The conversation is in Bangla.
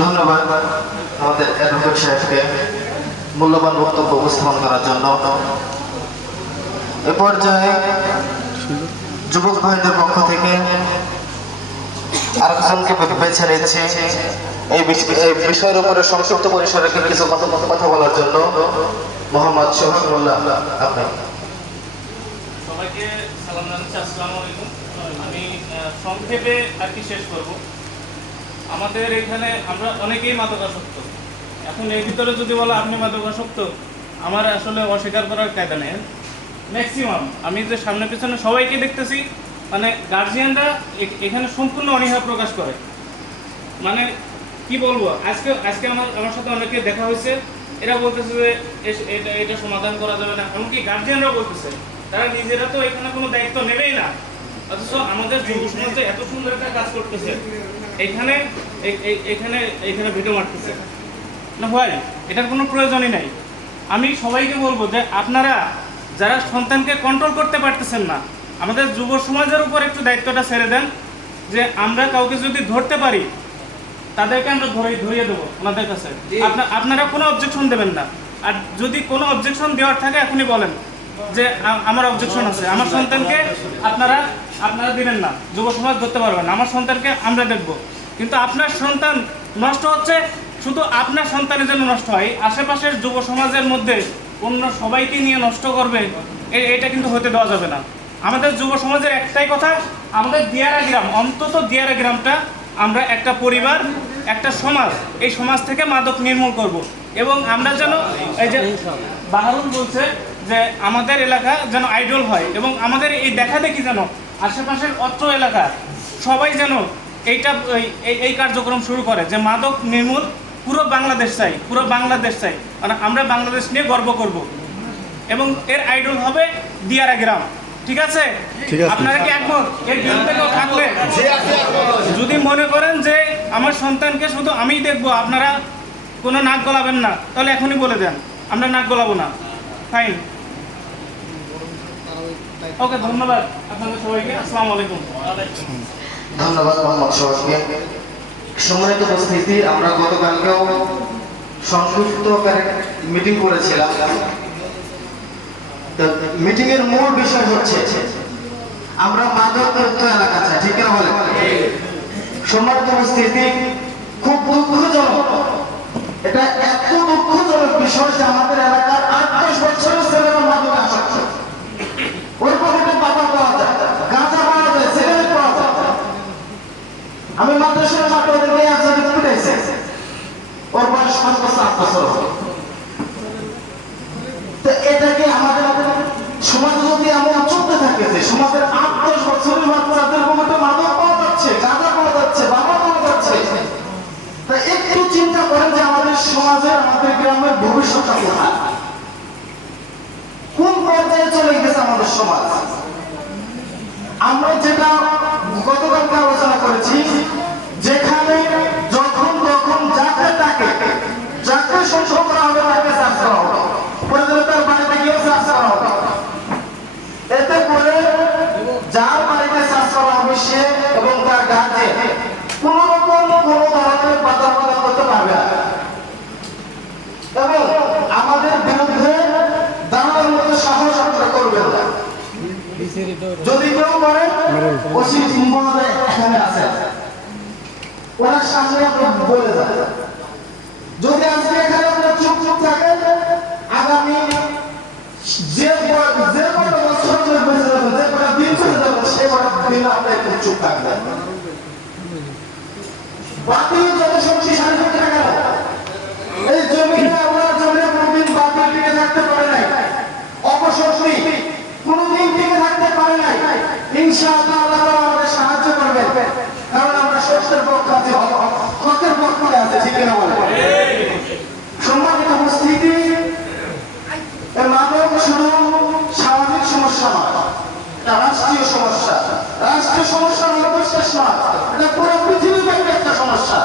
ধন্যবাদ আমাদের অ্যাডভোকেট সাহেবকে মূল্যবান বক্তব্য উপস্থাপন করার জন্য। এ পর্যায়ে যুবক ভাইদের পক্ষ থেকে আরেকজনকে বেছে নিচ্ছে এই বিষয়ের উপরে সংক্ষিপ্ত পরিসরে কিছু কথা বলার জন্য মোহাম্মদ শহীদুল্লাহ। আপনি সবাইকে সালাম জানাচ্ছি, আসসালামু আলাইকুম। আমি সংক্ষেপে আর কি শেষ করব। আমাদের এখানে আমরা অনেকেই মাদকাসক্ত। এখন এর ভিতরে যদি বলো আপনি মাদকাসক্ত, আমার আসলে অস্বীকার করার কায়দা নেই। ম্যাক্সিমাম আমি যে সামনে পিছনে সবাইকে দেখতেছি, মানে গার্জিয়ানরা এখানে সম্পূর্ণ অনীহা প্রকাশ করে। মানে কি বলবো, আজকে আমার সাথে অনেকে দেখা হয়েছে, এরা বলতেছে যে এটা সমাধান করা যাবে না। এমনকি গার্জিয়ানরা বলতেছে তারা নিজেরা তো এখানে কোনো দায়িত্ব নেবেই না, অথচ আমাদের যুব সমাজে এত সুন্দর একটা কাজ করতেছে, এখানে এখানে এখানে ভিডিও মারতেছে না ভাই, এটার কোনো প্রয়োজনই নাই। আমি সবাইকে বলবো যে আপনারা যারা সন্তানকে কন্ট্রোল করতে পারতেছেন না, আমাদের যুব সমাজের উপর একটু দায়িত্বটা ছেড়ে দেন, যে আমরা কাউকে যদি ধরতে পারি তাদেরকে আমরা ধরিয়ে দেবো ওনাদের কাছে। আপনারা কোনো অবজেকশন দেবেন না, আর যদি কোনো অবজেকশন দেওয়ার থাকে এখনই বলেন যে আমার অবজেকশন আছে, আমার সন্তানকে আপনারা দিবেন না, যুব সমাজ ধরতে পারবেন না, আমার সন্তানকে আমরা দেখব। কিন্তু আপনার সন্তান নষ্ট হচ্ছে, শুধু আপনার সন্তানের জন্য নষ্ট হয়, আশেপাশের যুব সমাজের মধ্যে অন্য সবাইকে নিয়ে নষ্ট করবে, এটা কিন্তু হতে দেওয়া যাবে না। আমাদের যুব সমাজের একটাই কথা, আমাদের দিয়ারা গ্রাম, অন্তত দিয়ারা গ্রামটা আমরা একটা পরিবার, একটা সমাজ, এই সমাজ থেকে মাদক নির্মূল করব। এবং আমরা যেন এই যে বাহারুল বলছে যে আমাদের এলাকা যেন আইডল হয়, এবং আমাদের এই দেখা দেখি যেন আশেপাশের অত্র এলাকা সবাই যেন এই কার্যক্রম শুরু করে, যে মাদক নির্মূল পুরো বাংলাদেশ চাই, পুরো বাংলাদেশ চাই, মানে আমরা বাংলাদেশ নিয়ে গর্ব করব, এবং এর আইডল হবে দিয়ারা গ্রাম। ঠিক আছে? আপনারা কি একমত? এর বিরুদ্ধে কেউ থাকলে, যদি মনে করেন যে আমার সন্তানকে শুধু আমিই দেখবো, আপনারা কোনো নাক গলাবেন না, তাহলে এখনই বলে দেন আমরা নাক গলাবো না। ফাইন, ওকে, ধন্যবাদ আপনাদের সবাইকে। আসসালামু আলাইকুম। ধন্যবাদ মোহাম্মদ শহীদকে। সম্মানিত উপস্থিতি, আমরা গতকালকেও সংক্ষিপ্ত মিটিং করেছিলাম। মিটিং এর মূল বিষয় হচ্ছে আমরা মাদক মুক্ত এলাকা চাই, ঠিক না বলে? সম্মানিত উপস্থিতি, খুব দুঃখজনক, এটা এত দুঃখজনক বিষয় যে আমাদের এলাকার 8-10 বছরের ছেলেরা মাদক আসক্ত। ওর পকেটে পাতা পাওয়া যায়, গাঁজা পাওয়া যায়, সিগারেট পাওয়া যায়। আমি মাদ্রাসার ছাত্রদের নিয়ে একসাথে ফুটেছে, ওর বয়স 5 বছর 8 বছর। তো এটাকে আমাদের সমাজে যদি এমন চলতে থাকে যে সমাজের 8-10 বছরের বাচ্চাদের পকেটে মাদক পাওয়া যাচ্ছে, গাঁজা পাওয়া যাচ্ছে, বাবা পাওয়া যাচ্ছে, তা একটু চিন্তা করেন যে আমাদের সমাজের, আমাদের গ্রামের ভবিষ্যৎটা কোথায়, কোন পর্যায়ে চলে গেছে আমাদের সমাজ। আমরা যেটা গতকালকে আলোচনা করেছি, যেখানে যখন তখন যাকে তাকে সংগ্রহ করা হবে, তাকে চাষ করা হবে, প্রয়োজনে তার বাড়িতে গিয়েও চাষ করা হবে। এতে করে যার বাড়িতে চাষ করা হবে সে এবং তার গার্জেন কোন রকম কোনো ধরনের বাধা করতে পারবে না, এবং আমাদের বিরুদ্ধে দাঁড়ানোর মতো সাহস আপনারা করবেন না। যদি কেউ করে, ওসি মহোদয় এখানে আছে, ওনার সামনে আপনার বলে যান। যদি আজকে এখানে আপনার চুপ থাকেন, আগামী যে কটা বছর বেঁচে যাবেন, যে কটা দিন চলে যাবেন, সে কটা দিন আপনার একটু চুপ থাকবেন। বাতিল জনশক্তি সার্বিক টাকা, এই জমিনে আমরা জমিনে কোনদিন বাতিল টিকে থাকতে পারে নাই, অপশক্তি কোনদিন টিকে থাকতে পারে নাই। ইনশাআল্লাহ আল্লাহ আমাদের সাহায্য করবে, কারণ আমরা সত্যের পক্ষে আছি, হকের পক্ষে আছি, ঠিক না বলে? সম্মানিত উপস্থিতি, মাদক শুধু সামাজিক সমস্যা নয়, এটা রাষ্ট্রীয় সমস্যা। রাষ্ট্রীয় সমস্যা হলো শেষ নয়, এটা পুরো পৃথিবীব্যাপী একটা সমস্যা।